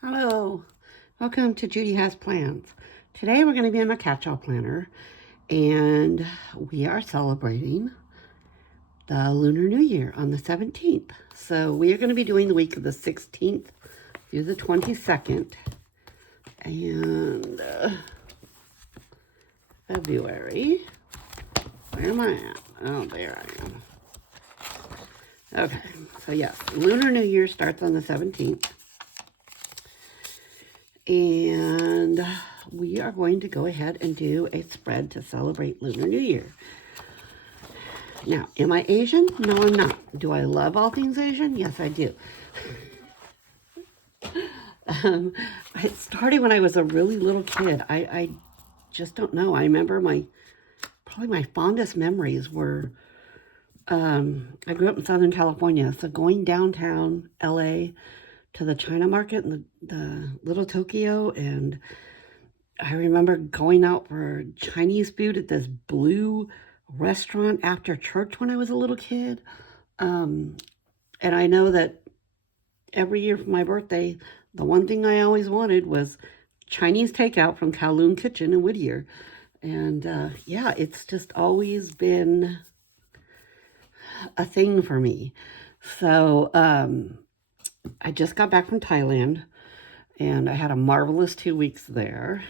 Hello, welcome to Judy Has Plans. Today we're going to be in my Catchall planner and we are celebrating the Lunar New Year on the 17th. So we are going to be doing the week of the 16th through the 22nd and February. Where am I at? Oh, there I am. Okay, so yes, Lunar New Year starts on the 17th. And we are going to go ahead and do a spread to celebrate Lunar New Year. Now, am I Asian? No, I'm not. Do I love all things Asian? Yes, I do. It started when I was a really little kid. I just don't know. I remember probably my fondest memories were, I grew up in Southern California, so going downtown LA to the China market and the Little Tokyo, and I remember going out for Chinese food at this blue restaurant after church when I was a little kid. And I know that every year for my birthday, the one thing I always wanted was Chinese takeout from Kowloon Kitchen in Whittier. And yeah, it's just always been a thing for me. So I just got back from Thailand and I had a marvelous 2 weeks there.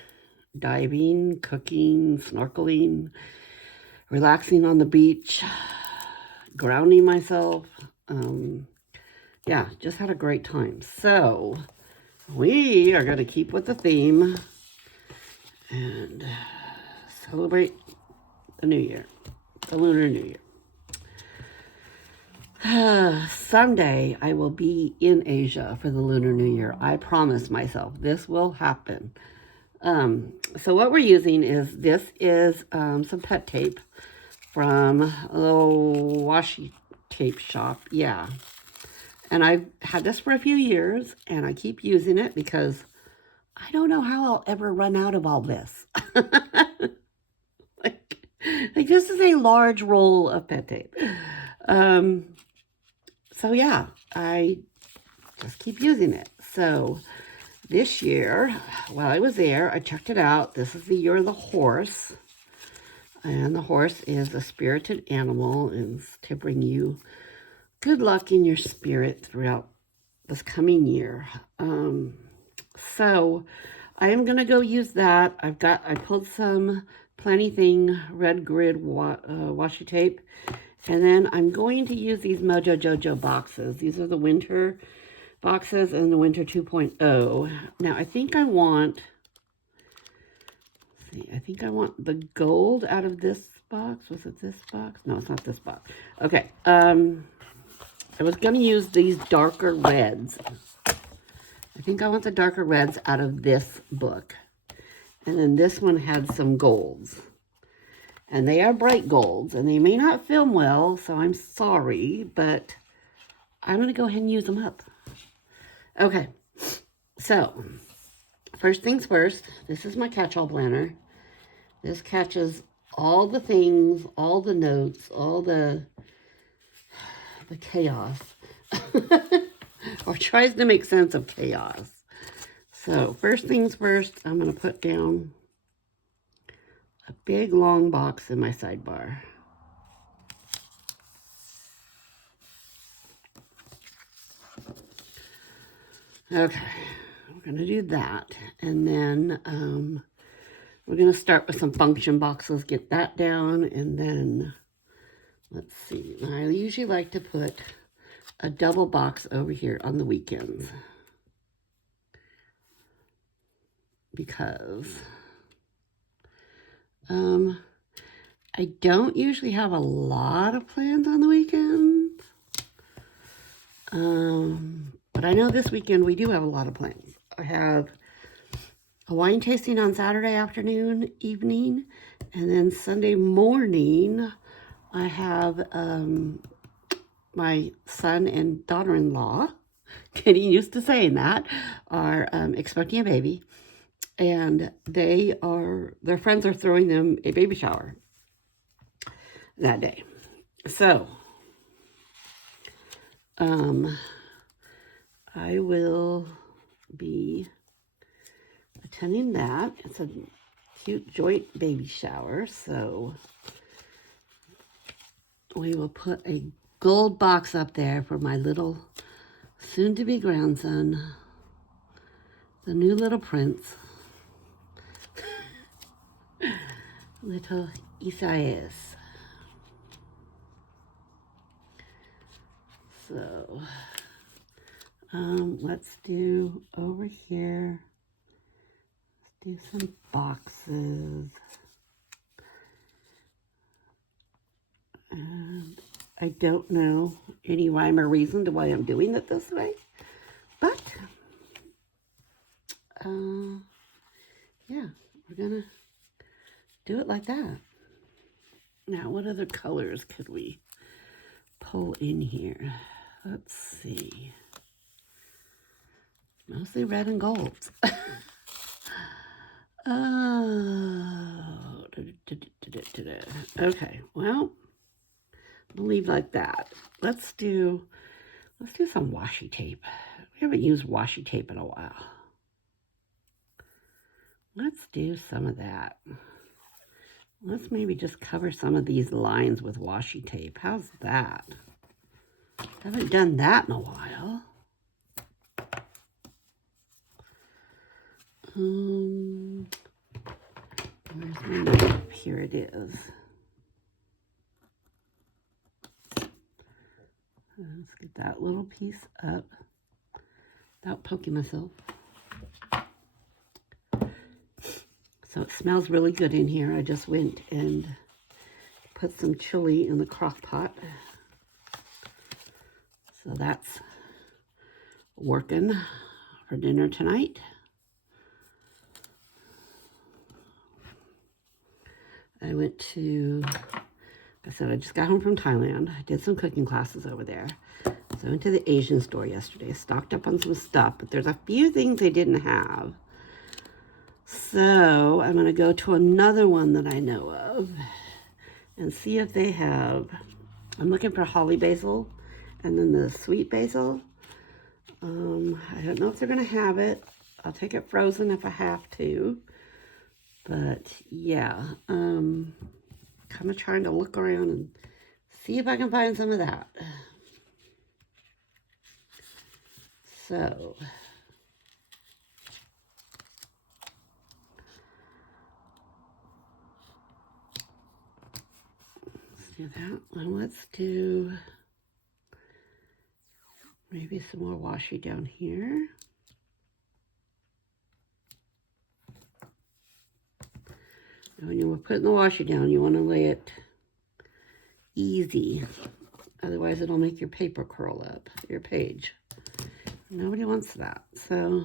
Diving, cooking, snorkeling, relaxing on the beach, grounding myself. Yeah, just had a great time. So we are going to keep with the theme and celebrate the New Year, the Lunar New Year. Someday I will be in Asia for the Lunar New Year. I promise myself this will happen. So what we're using is some pet tape from a little washi tape shop. Yeah. And I've had this for a few years and I keep using it because I don't know how I'll ever run out of all this. like this is a large roll of pet tape. So yeah, I just keep using it. So this year, while I was there, I checked it out. This is the year of the horse. And the horse is a spirited animal and it's to bring you good luck in your spirit throughout this coming year. So I am going to go use that. I pulled some Planty Thing red grid washi tape. And then I'm going to use these Mojo Jojo boxes. These are the winter boxes and the winter 2.0. Now I think I want the gold out of this box. Was it this box? No, it's not this box. Okay. I was going to use these darker reds. I think I want the darker reds out of this book. And then this one had some golds. And they are bright golds. And they may not film well, so I'm sorry. But I'm going to go ahead and use them up. Okay. So, first things first. This is my catch-all planner. This catches all the things, all the notes, all the chaos. Or tries to make sense of chaos. So first things first, I'm going to put down a big long box in my sidebar. Okay, we're going to do that. And then we're going to start with some function boxes, get that down, and then let's see. I usually like to put a double box over here on the weekends because I don't usually have a lot of plans on the weekends. But I know this weekend we do have a lot of plans. I have a wine tasting on Saturday afternoon, evening, and then Sunday morning I have my son and daughter-in-law, getting used to saying that, are expecting a baby. And their friends are throwing them a baby shower that day. So, I will be attending that. It's a cute joint baby shower, so we will put a gold box up there for my little soon-to-be grandson, the new little prince, little Isaias. So, let's do over here, let's do some boxes. And I don't know any rhyme or reason to why I'm doing it this way, but yeah, we're gonna do it like that. Now, what other colors could we pull in here? Let's see. Mostly red and gold. Oh, okay, well, we'll leave like that. Let's do some washi tape. We haven't used washi tape in a while. Let's do some of that. Let's maybe just cover some of these lines with washi tape. How's that? Haven't done that in a while. Where's my knife? Here it is. Let's get that little piece up without poking myself. So it smells really good in here. I just went and put some chili in the crock pot. So that's working for dinner tonight. I went to, like I said, I just got home from Thailand. I did some cooking classes over there. So I went to the Asian store yesterday, stocked up on some stuff, but there's a few things they didn't have. So I'm going to go to another one that I know of and see if they have. I'm looking for holly basil and then the sweet basil. I don't know if they're going to have it. I'll take it frozen if I have to. But yeah, kind of trying to look around and see if I can find some of that. So let's do that. And let's do maybe some more washi down here. And when you're putting the washi down, you want to lay it easy. Otherwise, it'll make your paper curl up, your page. Nobody wants that. So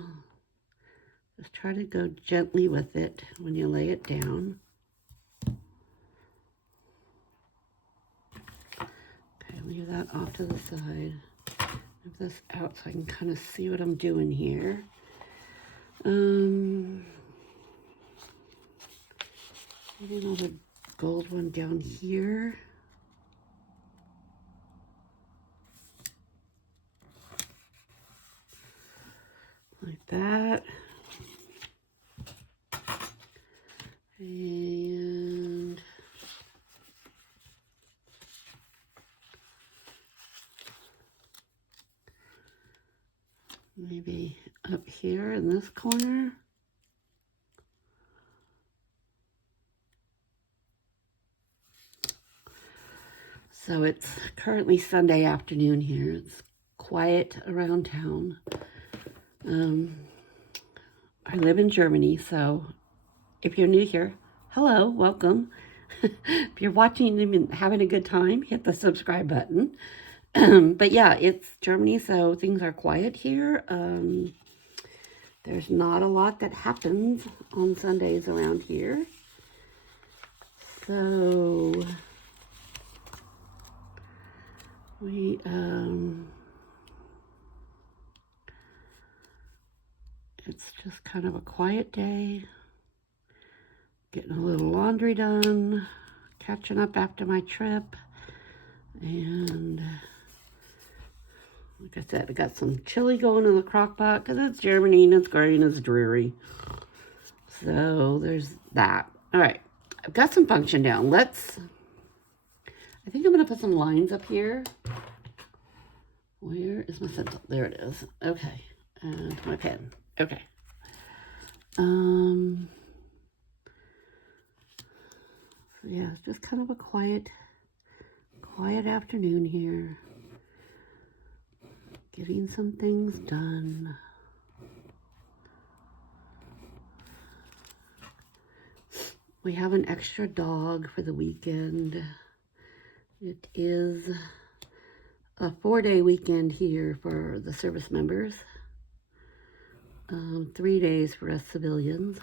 just try to go gently with it when you lay it down. Okay, leave that off to the side. Move this out so I can kind of see what I'm doing here. Maybe another gold one down here. Like that. And maybe up here in this corner. So it's currently Sunday afternoon here. It's quiet around town. I live in Germany, so if you're new here, hello, welcome. If you're watching and having a good time, hit the subscribe button. But yeah, it's Germany, so things are quiet here. There's not a lot that happens on Sundays around here. So we it's just kind of a quiet day. Getting a little laundry done, catching up after my trip, and Like I said, I got some chili going in the crock pot because it's Germany and it's gray and it's dreary. So there's that. All right, I've got some function down. I think I'm going to put some lines up here. Where is my stencil? There it is. Okay, and my pen. Okay. So yeah, it's just kind of a quiet afternoon here. Getting some things done. We have an extra dog for the weekend. It is a 4-day weekend here for the service members. 3 days for us civilians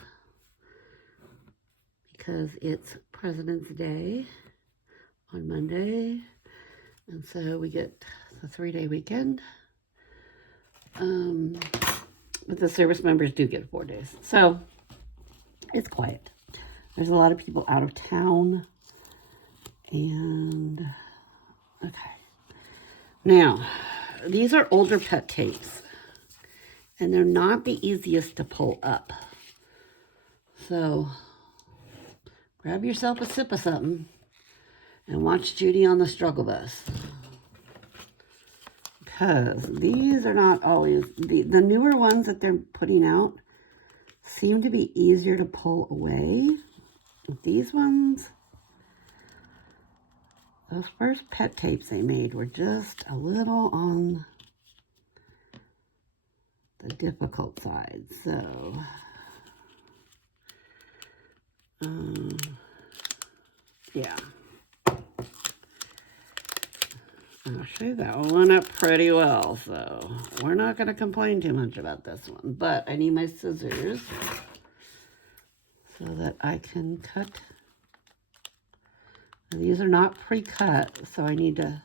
because it's President's Day on Monday. And so we get the 3-day weekend. But the service members do get 4 days. So it's quiet. There's a lot of people out of town. And, okay. Now, these are older pet tapes. And they're not the easiest to pull up. So, grab yourself a sip of something and watch Judy on the struggle bus. Because these are not always, the newer ones that they're putting out seem to be easier to pull away. These ones, those first pet tapes they made were just a little on the difficult side. So, yeah. Actually, that one went up pretty well, so we're not going to complain too much about this one. But I need my scissors so that I can cut. And these are not pre-cut, so I need to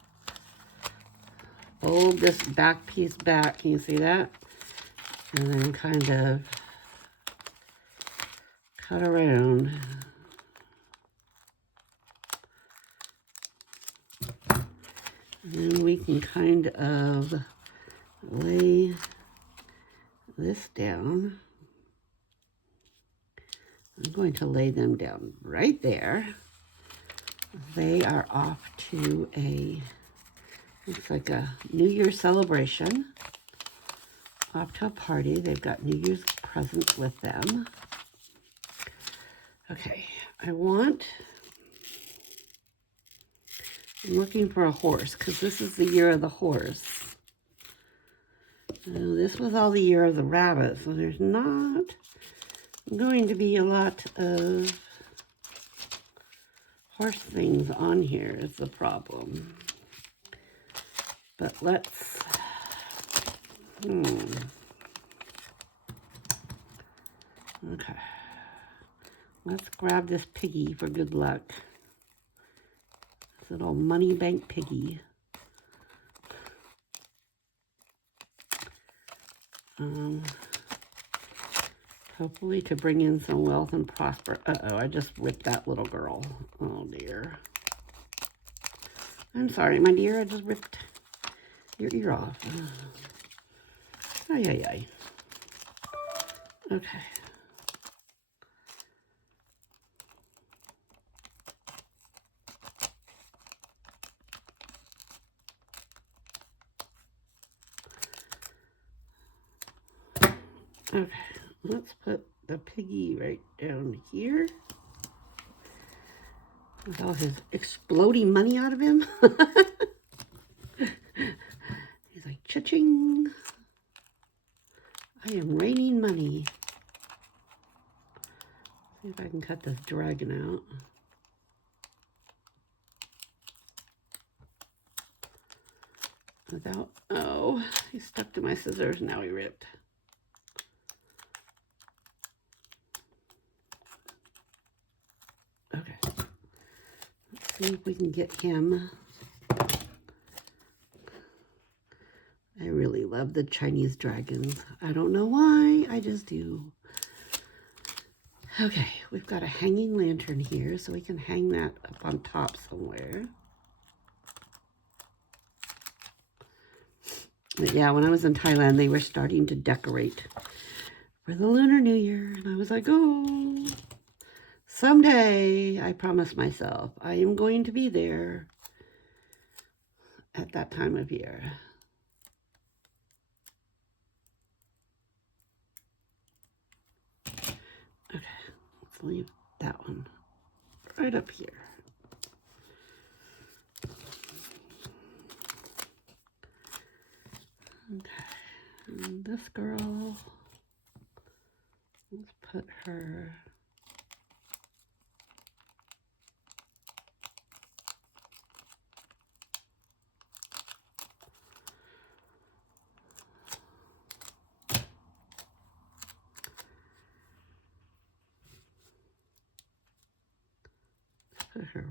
fold this back piece back. Can you see that? And then kind of cut around. And then we can kind of lay this down. I'm going to lay them down right there. They are off to looks like a New Year's celebration. Off to a party. They've got New Year's presents with them. Okay, I'm looking for a horse because this is the year of the horse. This was all the year of the rabbit, so there's not going to be a lot of horse things on here is the problem. But let's, okay. Let's grab this piggy for good luck. This little money bank piggy. Hopefully to bring in some wealth and prosper. Uh-oh, I just ripped that little girl. Oh, dear. I'm sorry, my dear. I just ripped your ear off. Ay, ay, ay. Okay. Okay, let's put the piggy right down here. With all his exploding money out of him. He's like, cha-ching. I am raining money. See if I can cut this dragon out. Without, oh, he stuck to my scissors, now he ripped. Okay, let's see if we can get him. I really love the Chinese dragons. I don't know why, I just do. Okay, we've got a hanging lantern here, so we can hang that up on top somewhere. But yeah, when I was in Thailand, they were starting to decorate for the Lunar New Year. And I was like, oh, someday, I promised myself, I am going to be there at that time of year. Okay, let's leave that one right up here. Okay, and this girl, let's put her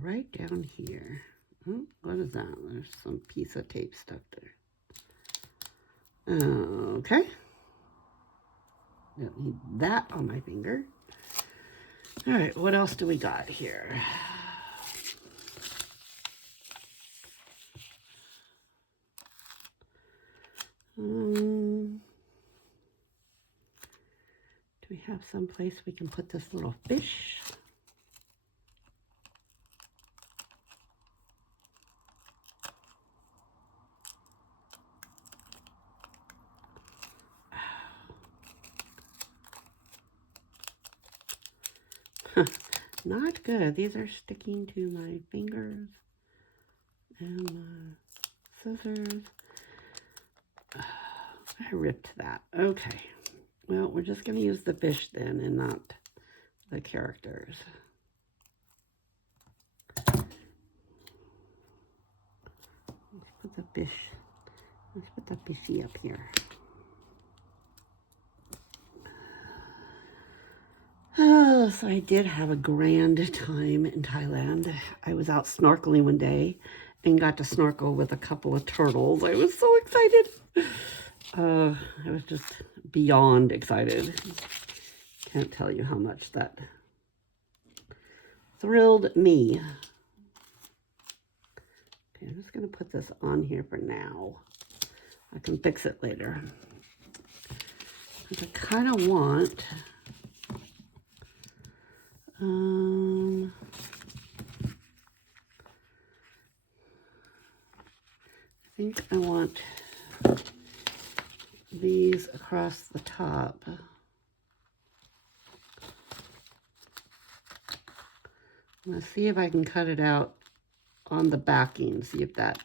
right down here. Oh, what is that? There's some piece of tape stuck there. Okay. Don't need that on my finger. All right, what else do we got here? Do we have some place we can put this little fish? Not good. These are sticking to my fingers and my scissors. I ripped that. Okay. Well, we're just going to use the fish then and not the characters. Let's put the fish. Let's put the fishy up here. Oh, so I did have a grand time in Thailand. I was out snorkeling one day and got to snorkel with a couple of turtles. I was so excited. I was just beyond excited. Can't tell you how much that thrilled me. Okay, I'm just going to put this on here for now. I can fix it later. I kind of want... I think I want these across the top. I'm going to see if I can cut it out on the backing, see if that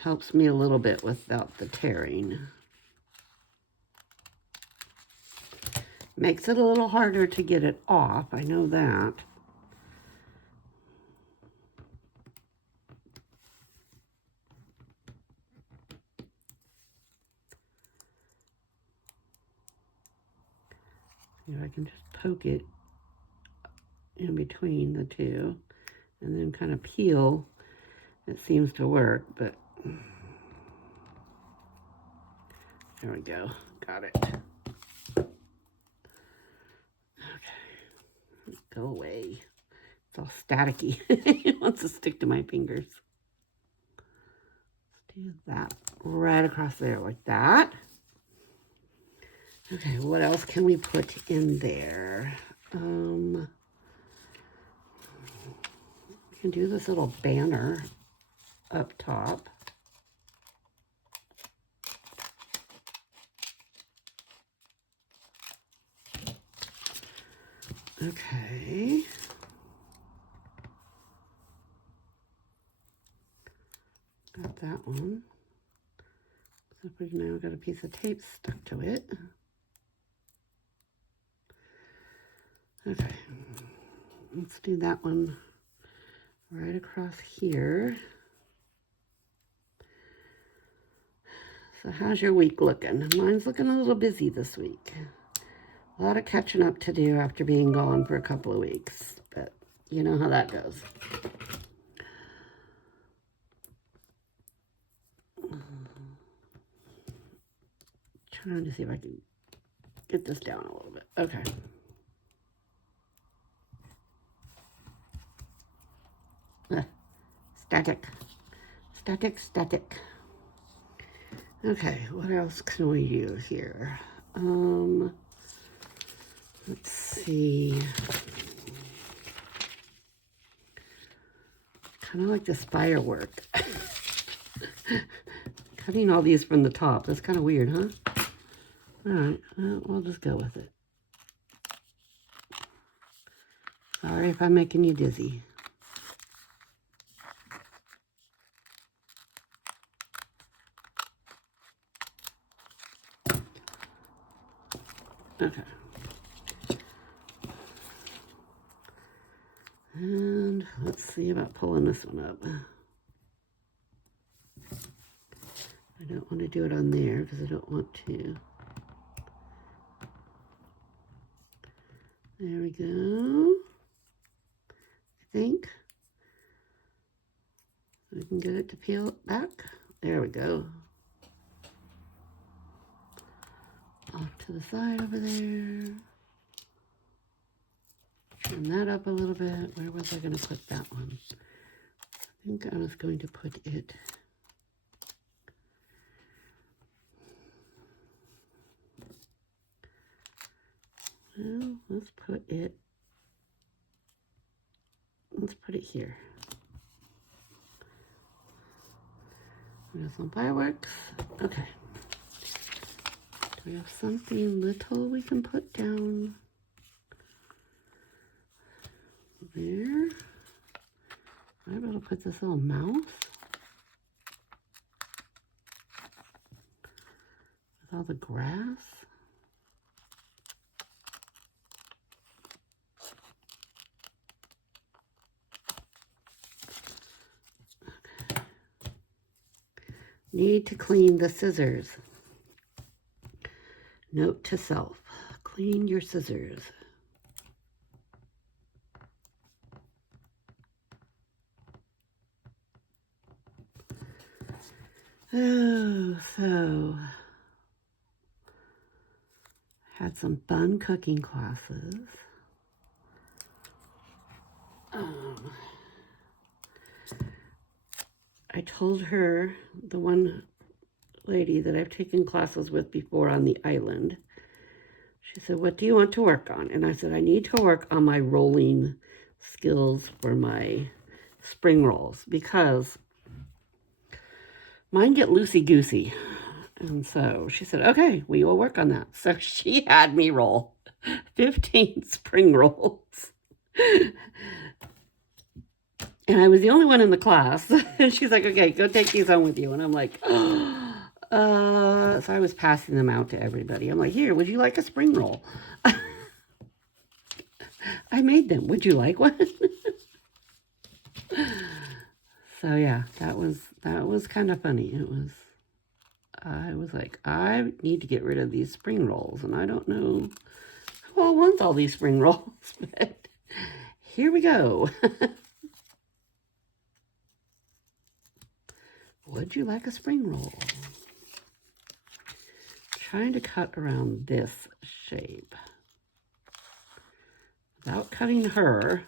helps me a little bit without the tearing. Makes it a little harder to get it off, I know that. If I can just poke it in between the two and then kind of peel, it seems to work, but there we go, got it. Okay, go away. It's all staticky. It wants to stick to my fingers. Let's do that right across there like that. Okay, what else can we put in there? We can do this little banner up top. Okay. Got that one. So we've now got a piece of tape stuck to it. Okay. Let's do that one right across here. So how's your week looking? Mine's looking a little busy this week. A lot of catching up to do after being gone for a couple of weeks, but you know how that goes. Trying to see if I can get this down a little bit. Okay. Static. Static, static. Okay, what else can we do here? Let's see. Kind of like the spire work. Cutting all these from the top. That's kind of weird, huh? All right, we'll just go with it. Sorry if I'm making you dizzy. Okay. And let's see about pulling this one up. I don't want to do it on there because I don't want to. There we go. I think we can get it to peel back. There we go. Off to the side over there. Turn that up a little bit. Where was I going to put that one? I think I was going to put it. Well, let's put it here. We got some fireworks. Okay. Do we have something little we can put down there? I'm able to put this little mouse with all the grass. Need to clean the scissors. Note to self, clean your scissors. Oh, so had some fun cooking classes. I told her, the one lady that I've taken classes with before on the island, she said, what do you want to work on? And I said, I need to work on my rolling skills for my spring rolls because mine get loosey-goosey. And so she said, okay, we will work on that. So she had me roll 15 spring rolls. And I was the only one in the class. And she's like, okay, go take these home with you. And I'm like, so I was passing them out to everybody. I'm like, here, would you like a spring roll? I made them. Would you like one? So yeah, that was kind of funny. I was like, I need to get rid of these spring rolls. And I don't know who all wants all these spring rolls. But here we go. Would you like a spring roll? Trying to cut around this shape without cutting her.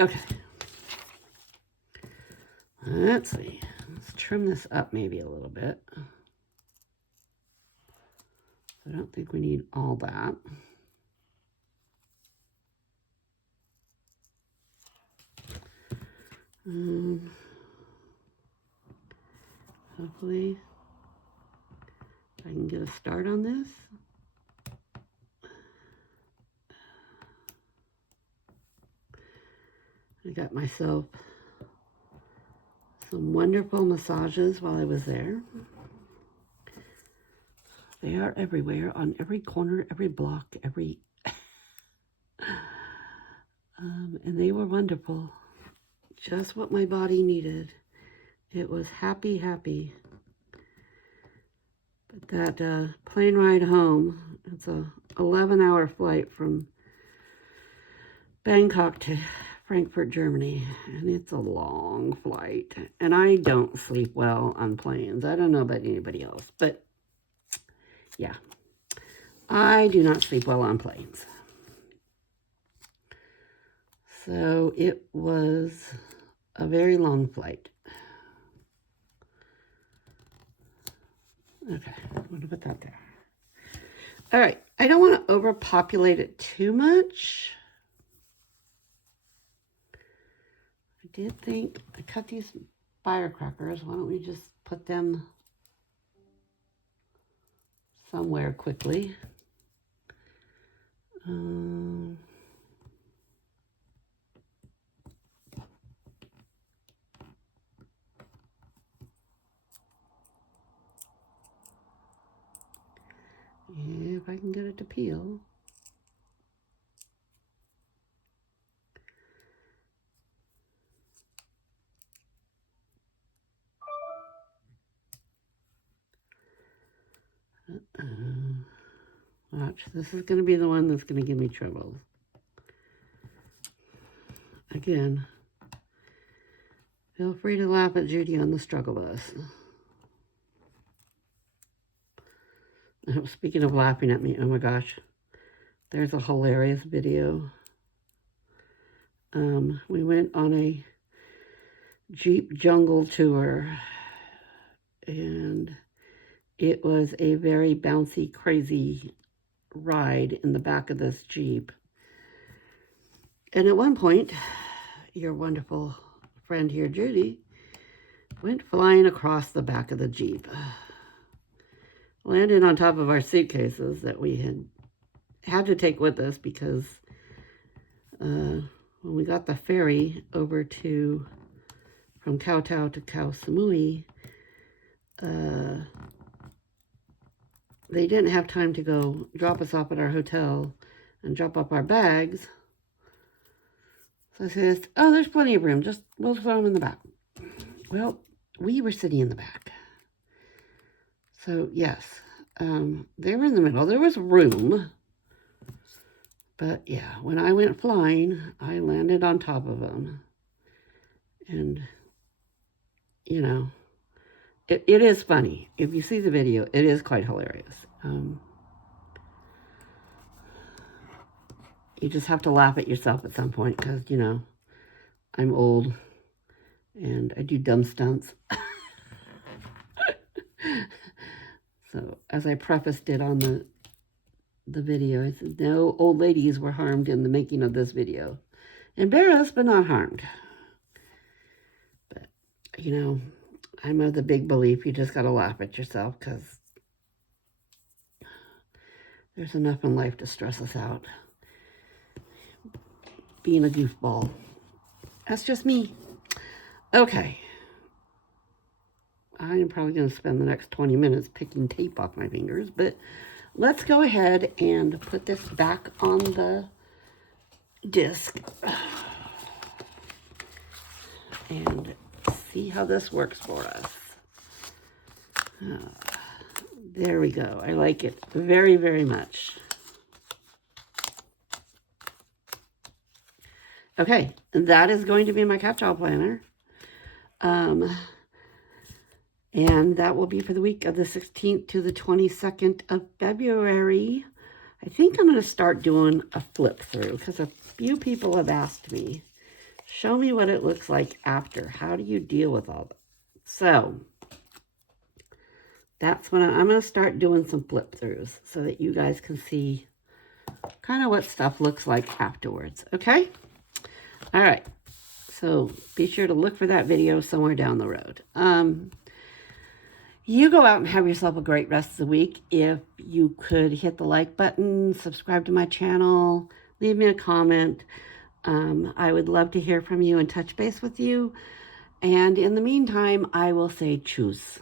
Okay. Let's see. Let's trim this up maybe a little bit. I don't think we need all that. Hopefully I can get a start on this. I got myself some wonderful massages while I was there. They are everywhere, on every corner, every block, every... and they were wonderful. Just what my body needed. It was happy, happy. But that plane ride home, it's a 11-hour flight from Bangkok to Frankfurt, Germany, and it's a long flight. And I don't sleep well on planes. I don't know about anybody else, but yeah, I do not sleep well on planes. So it was a very long flight. Okay, I'm going to put that there. All right, I don't want to overpopulate it too much. I did think I cut these firecrackers. Why don't we just put them somewhere quickly? If I can get it to peel. Watch, this is going to be the one that's going to give me trouble. Again, feel free to laugh at Judy on the struggle bus. Speaking of laughing at me, oh my gosh, there's a hilarious video. We went on a Jeep jungle tour, and it was a very bouncy, crazy ride in the back of this Jeep. And at one point, your wonderful friend here, Judy, went flying across the back of the Jeep, landed on top of our suitcases that we had to take with us because when we got the ferry over from Kowtow to Koh Samui, they didn't have time to go drop us off at our hotel and drop off our bags. So I said, oh, there's plenty of room. We'll throw them in the back. Well, we were sitting in the back. So, yes, they were in the middle. There was room. But, yeah, when I went flying, I landed on top of them. And, you know, it is funny. If you see the video, it is quite hilarious. You just have to laugh at yourself at some point because, you know, I'm old and I do dumb stunts. So, as I prefaced it on the video, I said, no old ladies were harmed in the making of this video. Embarrassed, but not harmed. But, you know, I'm of the big belief you just got to laugh at yourself because there's enough in life to stress us out. Being a goofball. That's just me. Okay. I'm probably going to spend the next 20 minutes picking tape off my fingers, but let's go ahead and put this back on the disc and see how this works for us. There we go. I like it very, very much. Okay, that is going to be my catch-all planner. And that will be for the week of the 16th to the 22nd of February. I think I'm going to start doing a flip through because a few people have asked me, show me what it looks like after. How do you deal with all that? So that's when I'm going to start doing some flip throughs so that you guys can see kind of what stuff looks like afterwards. Okay? All right. So be sure to look for that video somewhere down the road. You go out and have yourself a great rest of the week. If you could hit the like button, subscribe to my channel, leave me a comment. I would love to hear from you and touch base with you. And in the meantime, I will say choose.